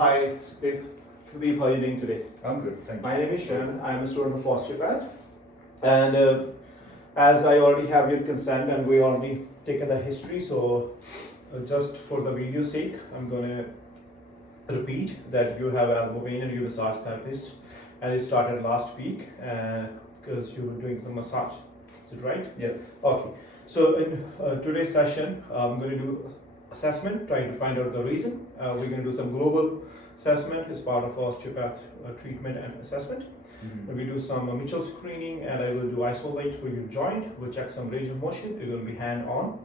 hi, Sudeep. Sudeep, how are you doing today? I'm good, thank you. My name is Sharan. I'm a student of osteopath. And as I already have your consent and we already taken the history, so just for the video sake, I'm going to repeat that you have elbow pain and you're a massage therapist. And it started last week because you were doing some massage. Is it right? Yes. Okay. So in today's session, I'm going to do assessment, trying to find out the reason. We're going to do some global assessment as part of osteopath treatment and assessment. Mm-hmm. We do some mutual screening, and I will do isolate for your joint. We'll check some range of motion. It's going to be hand on.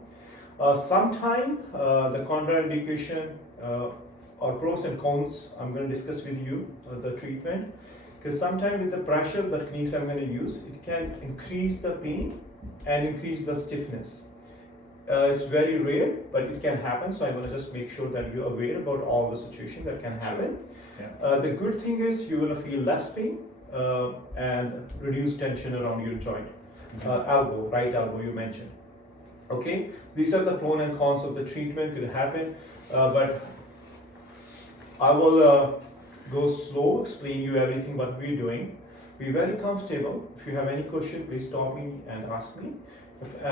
Sometime the contraindication or pros and cons I'm going to discuss with you the treatment, because sometimes with the pressure, the techniques I'm going to use, it can increase the pain and increase the stiffness. It's very rare, but it can happen. So I want to just make sure that you're aware about all the situations that can happen. Yeah. The good thing is you will feel less pain and reduce tension around your joint. Elbow, right elbow you mentioned. Okay, these are the pros and cons of the treatment. Could happen, but I will go slow, explain you everything what we're doing. Be very comfortable. If you have any question, please stop me and ask me. If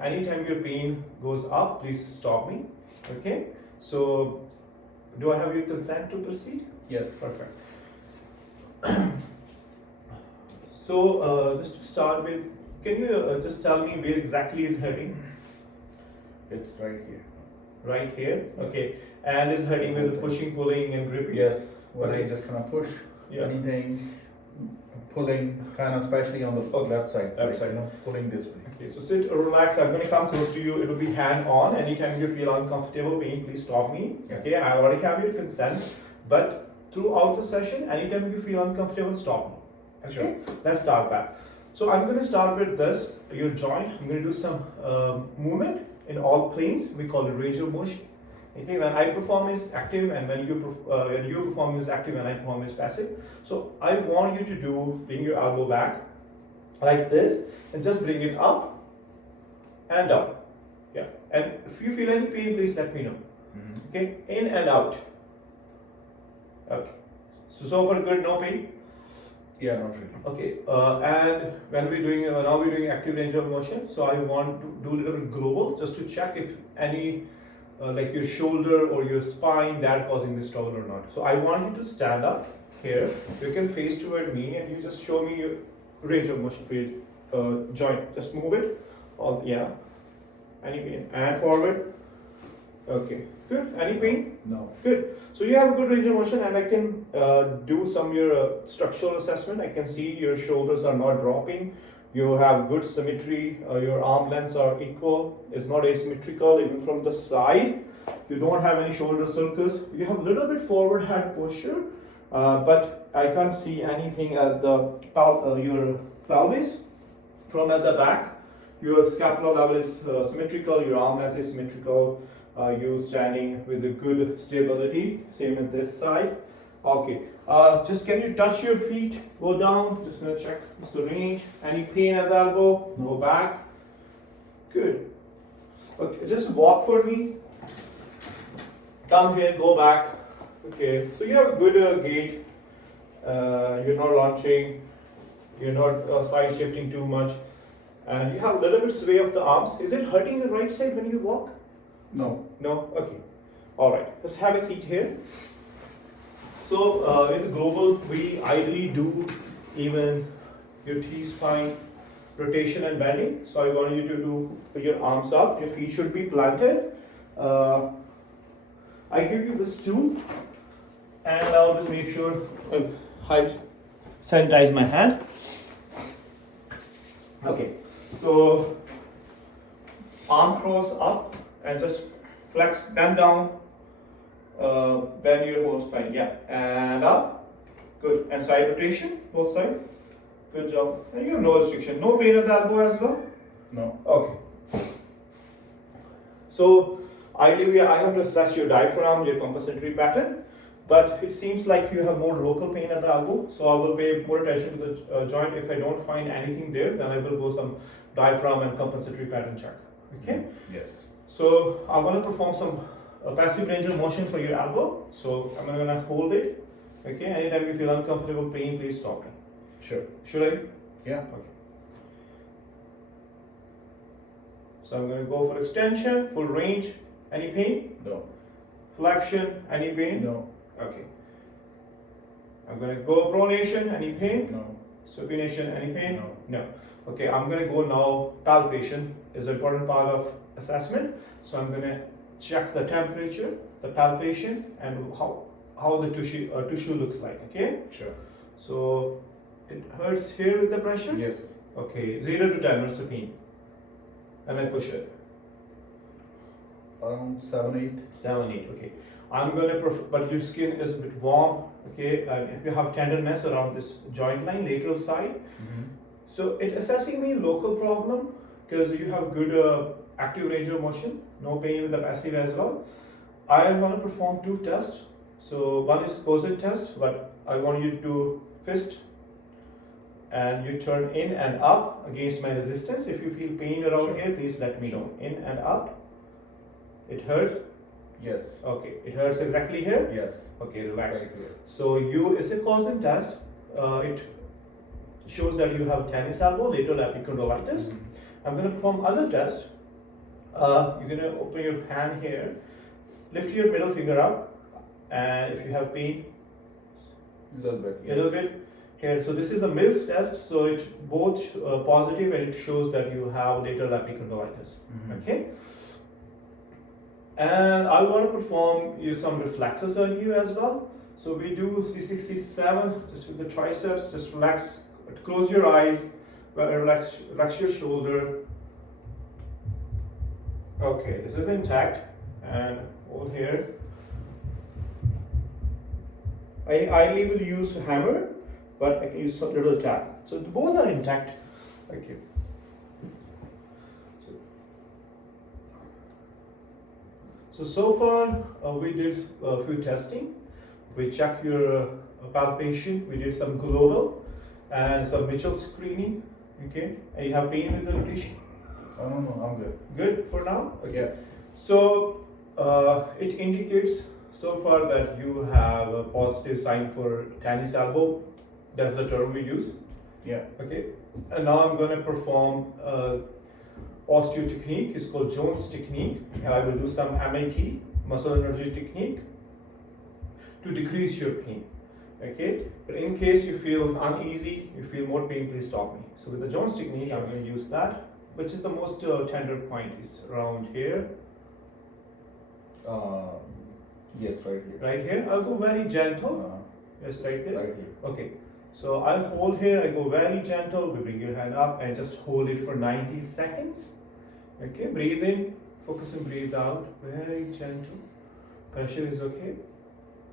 anytime your pain goes up, please stop me. Okay, so do I have your consent to proceed? Yes. Perfect. So just to start with, can you just tell me where exactly is hurting? It's right here. Right here. Okay, and is hurting with the pushing, pulling, and gripping? Yes. When Okay. I just kind of push Yeah. anything, pulling, kind of especially on the Okay. left side. Left like, side. You know, pulling this way. Okay, so sit, relax. I'm going to come close to you. It will be hand on. Anytime you feel uncomfortable, pain, please stop me. Yes. Okay, I already have your consent, but throughout the session, anytime you feel uncomfortable, stop me. Okay, Sure. let's start that. So I'm going to start with this, your joint. I'm going to do some movement in all planes. We call it range of motion. Okay, when I perform is active, and when you perform is active, and I perform is passive. So I want you to do bring your elbow back like this, and just bring it up and up. Yeah, and if you feel any pain, please let me know. Mm-hmm. Okay, in and out. Okay, so far good, no pain. Yeah, not really. Okay, and when we're doing now we're doing active range of motion. So I want to do a little bit global just to check if any like your shoulder or your spine that causing this trouble or not. So I want you to stand up here. You can face toward me, and you just show me your range of motion for your joint. Just move it. Oh yeah. Any pain? And forward. Okay. Good. Any pain? No. Good. So you have a good range of motion, and I can do some your structural assessment. I can see your shoulders are not dropping. You have good symmetry. Your arm lengths are equal. It's not asymmetrical even from the side. You don't have any shoulder circles. You have a little bit forward head posture, but I can't see anything at the your pelvis. From at the back, your scapular level is symmetrical. Your arm length is symmetrical. You standing with a good stability. Same at this side. Okay. Just can you touch your feet? Go down. Just gonna check the range. Any pain at the elbow? Go back. Good. Okay. Just walk for me. Come here. Go back. Okay. So you have a good gait. You're not launching. You're not side shifting too much, and you have a little bit sway of the arms. Is it hurting your right side when you walk? No. No? Okay. All right. Let's have a seat here. So in the global, we ideally do even your T-spine rotation and bending. So I want you to do put your arms up. Your feet should be planted. I give you this tool, and I'll just make sure I sanitize my hand. Okay. So arm cross up and just flex, bend down, bend your whole spine, yeah, and up, good, and side rotation, both sides, good job, and you have no restriction, no pain at the elbow as well? No. Okay. So ideally I have to assess your diaphragm, your compensatory pattern, but it seems like you have more local pain at the elbow, so I will pay more attention to the joint. If I don't find anything there, then I will go some diaphragm and compensatory pattern check. Okay? Yes. So I want to perform some a passive range of motion for your elbow. So I'm gonna hold it. Okay, anytime you feel uncomfortable pain, please stop me. Sure. Should I? Yeah. Okay. So I'm going to go for extension, full range. Any pain? No. Flexion, any pain? No. Okay. I'm going to go pronation, any pain? No. Supination, any pain? No. No. Okay, I'm going to go now. Palpation is an important part of assessment. So I'm going to check the temperature, the palpation, and how the tissue looks like. Okay. Sure. So it hurts here with the pressure. Yes. Okay, 0 to 10, what's the pain? And I push it. Around 7, 7, 8. Okay. I'm gonna but your skin is a bit warm. Okay, and if you have tenderness around this joint line, lateral side, 8. so it assessing me local problem because you have good active range of motion, no pain with the passive as well. I want to perform 2 tests. So one is opposite test, but I want you to do fist and you turn in and up against my resistance. If you feel pain around Sure. here, please let me Sure. know. In and up. It hurts. Yes. Okay, it hurts exactly here. Yes. Okay, relax. Very clear. So you is a causing test. It shows that you have tennis elbow, lateral epicondylitis. I'm going to perform other test. You're going to open your hand here, lift your middle finger up, and if you have pain, Little bit. a little bit here. So this is a Mills test. So it's both positive and it shows that you have lateral epicondylitis. Okay. And I want to perform you some reflexes on you as well. So we do C67 just with the triceps. Just relax, close your eyes, relax your shoulder. Okay, this is intact and hold here. I ideally will use hammer, but I can use a little tap. So both are intact. Thank you. So far we did a few testing. We checked your palpation. We did some global and some Mitchell screening. Okay, and you have pain with the tissue. Oh, no, I'm good. Good for now. Okay. Yeah. So it indicates so far that you have a positive sign for tennis elbow. That's the term we use. Yeah. Okay. And now I'm going to perform osteo technique. It's called Jones technique, and I will do some MAT, muscle energy technique, to decrease your pain. Okay. But in case you feel uneasy, you feel more pain, please stop me. So with the Jones technique, I'm going to use that, which is the most tender point is around here. Yes, right here. Right here. I'll go very gentle. Yes, right there. Right here. Okay. So I hold here. I go very gentle. We bring your hand up and just hold it for 90 seconds. Okay. Breathe in. Focus and breathe out. Very gentle. Pressure is okay.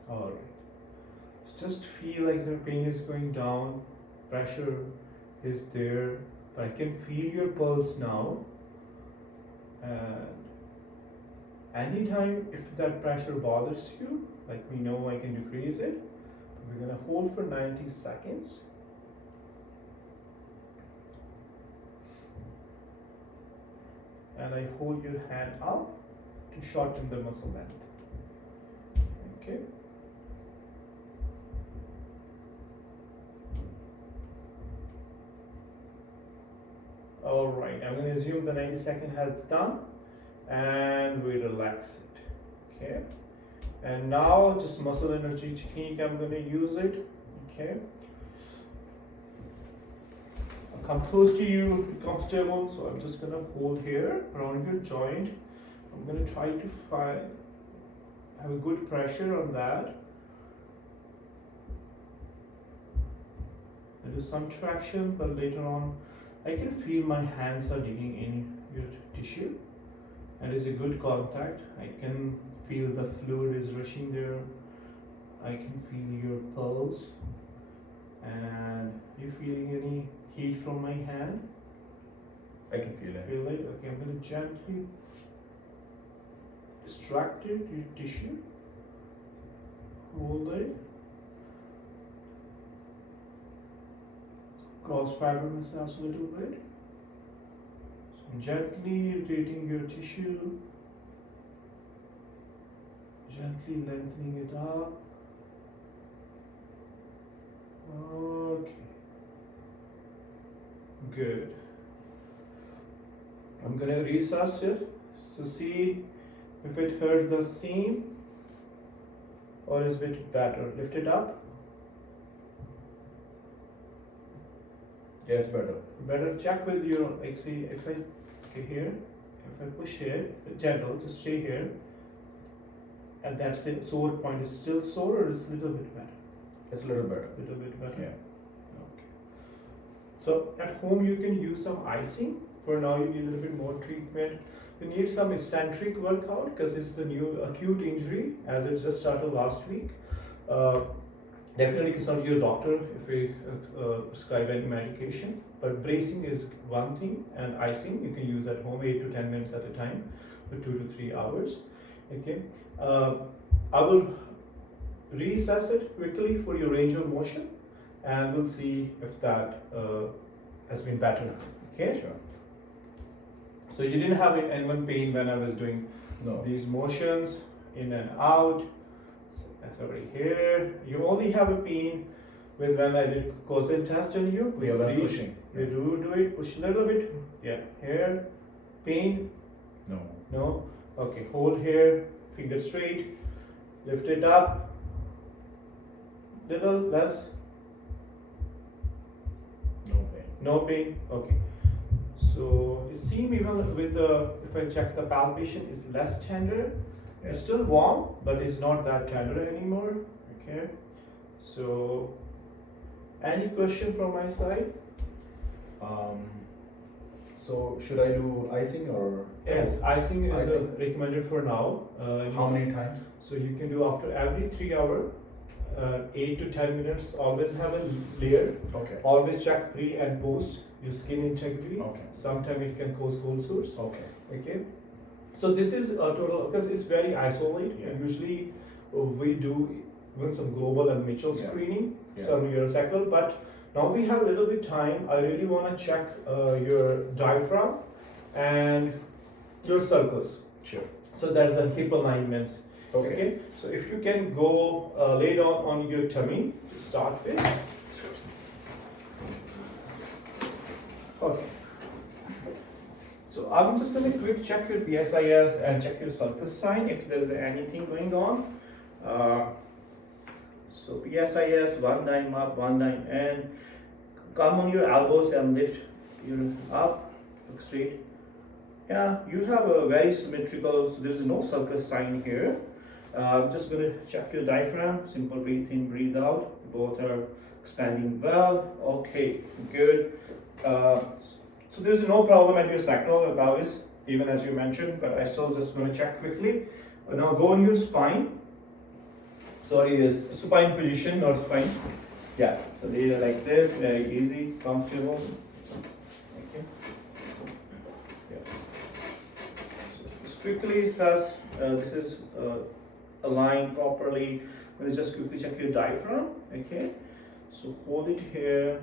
All right. Just feel like the pain is going down. Pressure is there. But I can feel your pulse now. And anytime if that pressure bothers you, let me know, I can decrease it. We're gonna hold for 90 seconds. And I hold your hand up to shorten the muscle length. Okay. All right, I'm going to assume the 90-second has done and we relax it. Okay. And now just muscle energy technique, I'm going to use it. Okay. I'll come close to you, be comfortable. So I'm just going to hold here around your joint. I'm going to try to have a good pressure on that. There is some traction, but later on I can feel my hands are digging in your tissue, and it's a good contact. I can feel the fluid is rushing there. I can feel your pulse. And you feeling any heat from my hand? I can feel it. Feel it? Okay, I'm going to gently distract it, your tissue. Hold it. Cross fiber massage a little bit. So gently rotating your tissue. Gently lengthening it up. Okay. Good. I'm gonna resus it to see if it hurt the seam or is it better. Lift it up. Yeah, it's better. Better check with your, like, see if I, okay, here, if I push here, gentle, just stay here, and that's the sore point is still sore or is a little bit better? It's a little better. Little bit better. Yeah. Okay. So at home you can use some icing. For now you need a little bit more treatment. You need some eccentric workout because it's the new acute injury as it just started last week. Definitely consult your doctor if we prescribe any medication. But bracing is one thing, and icing you can use at home 8 to 10 minutes at a time for 2 to 3 hours. Okay. I will reassess it quickly for your range of motion, and we'll see if that has been better. Okay. Sure. So you didn't have any pain when I was doing No. these motions in and out. So that's over here. You only have a pain with when I did causal test on you. We are breathe. pushing. You do it, push a little bit. Yeah, here. Pain? No. No? Okay, hold here, finger straight, lift it up. Little less, No pain. no pain. Okay. So it seems even with the, if I check the palpation, is less tender. Yeah. It's still warm, but it's not that tender anymore. Okay. So, any question from my side? So should I do icing or Yes, icing is Icing. recommended for now. how many times? So you can do after every 3 hours, 8 to 10 minutes. Always have a layer. Okay. Always check pre and post your skin integrity. Okay. Sometimes it can cause cold sores. Okay. Okay. So this is a total because it's very isolated. Yeah. Usually we do even some global and Mitchell Yeah. screening, Yeah. some urocycle, but now we have a little bit time. I really want to check your diaphragm and your circles. Sure. So that's the hip alignments. Okay. So if you can go lay down on your tummy to start with. Okay. So I'm just going to quick check your BSIS and check your sulcus sign if there is anything going on. So BSIS 19 up, 19, and come on your elbows and lift your up, look straight. Yeah, you have a very symmetrical, so there's no sulcus sign here. I'm just going to check your diaphragm, simple breathe in, breathe out. Both are expanding well. Okay, good. So there's no problem at your sacral or pelvis, even as you mentioned, but I still just want to check quickly. Now go on your spine. Sorry, is supine position, not spine. Yeah, so lay it like this, very easy, comfortable. Okay. Yeah. So just quickly assess, this is aligned properly. I'm going to just quickly check your diaphragm. Okay. So hold it here,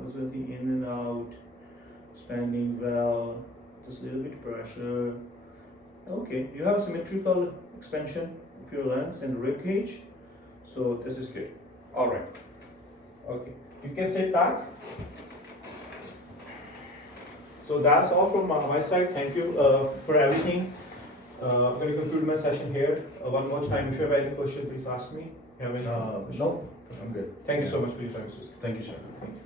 osmolarity in and out, expanding well, just a little bit pressure. Okay, you have symmetrical expansion of your lungs and rib cage, so this is good. All right. Okay, you can sit back. So that's all from my side. Thank you for everything. I'm going to conclude my session here. One more time, if you have any question, please ask me. You have any question? No, I'm good. Thank you so much for your time, Susan. Thank you, sir. Thank you.